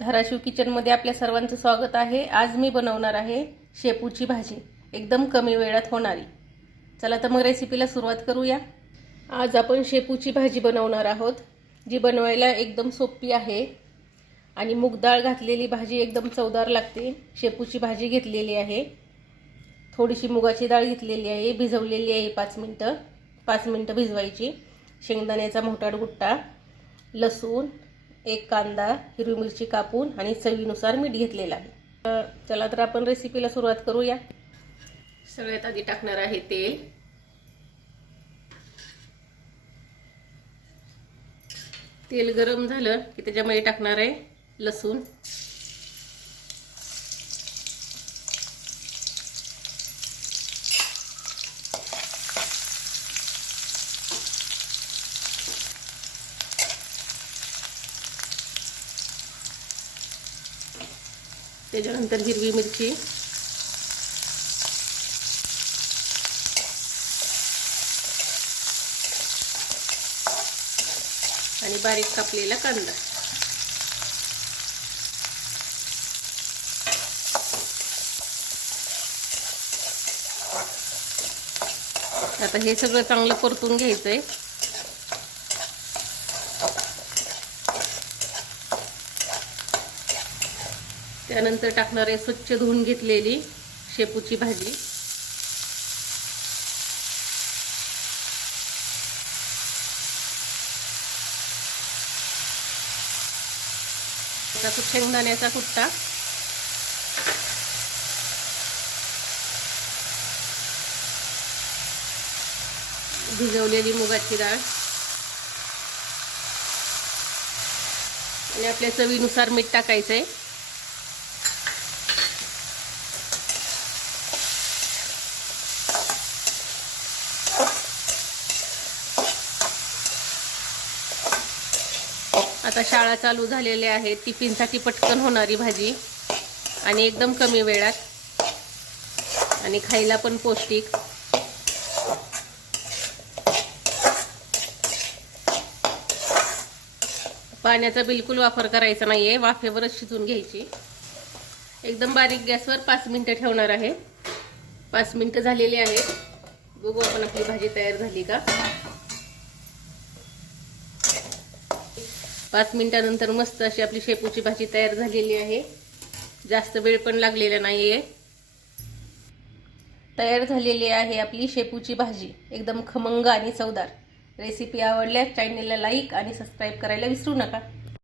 धाराशिव किचनमध्ये आपल्या सर्वांचं स्वागत आहे। आज मी बनवणार आहे शेपूची भाजी, एकदम कमी वेळात होणारी। चला तर मग रेसिपीला सुरुवात करूया। आज आपण शेपूची भाजी बनवणार आहोत, जी बनवायला एकदम सोपी आहे आणि मूग डाळ घातलेली भाजी एकदम चवदार लागते। शेपूची भाजी घेतलेली आहे, थोडीशी मुगाची डाळ घेतलेली आहे, भिजवलेली आहे 5 मिनिटं भिजवायची। शेंगदाण्याचा मोठा गुट्टा, लसूण, एक कांदा, हिरवी मिरची कापून आणि चवीनुसार मीठ घेतलेलं आहे। चला तर आपण रेसिपीला सुरुवात करूया। सगळ्यात आधी टाकणार आहे तेल। तेल गरम झालं की त्याच्यामध्ये टाकणार आहे लसूण, त्याच्यानंतर हिरवी मिरची, आणि बारीक कापलेला कांदा। आता हे सगळं चांगलं परतून घ्यायचंय। त्यानंतर टाकणार आहे स्वच्छ धुवून घेतलेली शेपूची भाजी। त्यात शेंगदाण्याचा कुट्टा, भिजवलेली मुगाची डाळ आणि आपल्या चवीनुसार मीठ टाकायचंय। आता शाळा चालू झालेल्या आहेत, टिफिनसाठी पटकन होणारी भाजी आणि एकदम कमी वेळात आणि खायला पण पौष्टिक। पाण्याचा बिलकुल वापर करायचा नाहीये, वाफेवरच शिजवून घ्यायची। एकदम बारीक गॅसवर 5 मिनिटं ठेवणार आहे। 5 मिनिटं झालेली आहेत, बघू आपण आपली भाजी तयार झाली का। 5 मिनिटानंतर मस्त अशी आपली शेपूची भाजी तयार झालेली आहे। जास्त वेळ पण लागलेला नाहीये। तयार झालेली आहे आपली शेपूची भाजी, एकदम खमंग आणि चवदार। रेसिपी आवडल्यास चॅनलला लाईक आणि सबस्क्राईब करायला विसरू नका।